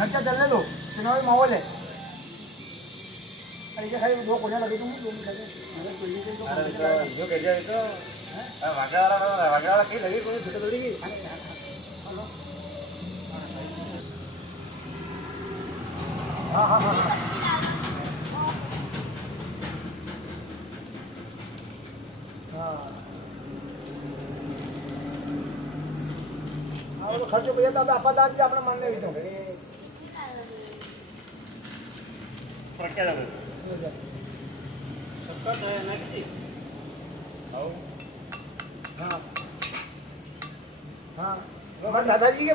खर्चा चलने दो चुनावी माहौल है अरे खाली दो कोने लगे तुम दो मिनट लगे जो कह जाए तो वाला कहीं लगी कोई छुट्टी थोड़ी की हाँ हाँ हाँ हाँ हाँ खर्चो भैया तो आप दादी अपने मन नहीं तो क्या लगे सबका तो है ना किसी हाँ हाँ दादाजी के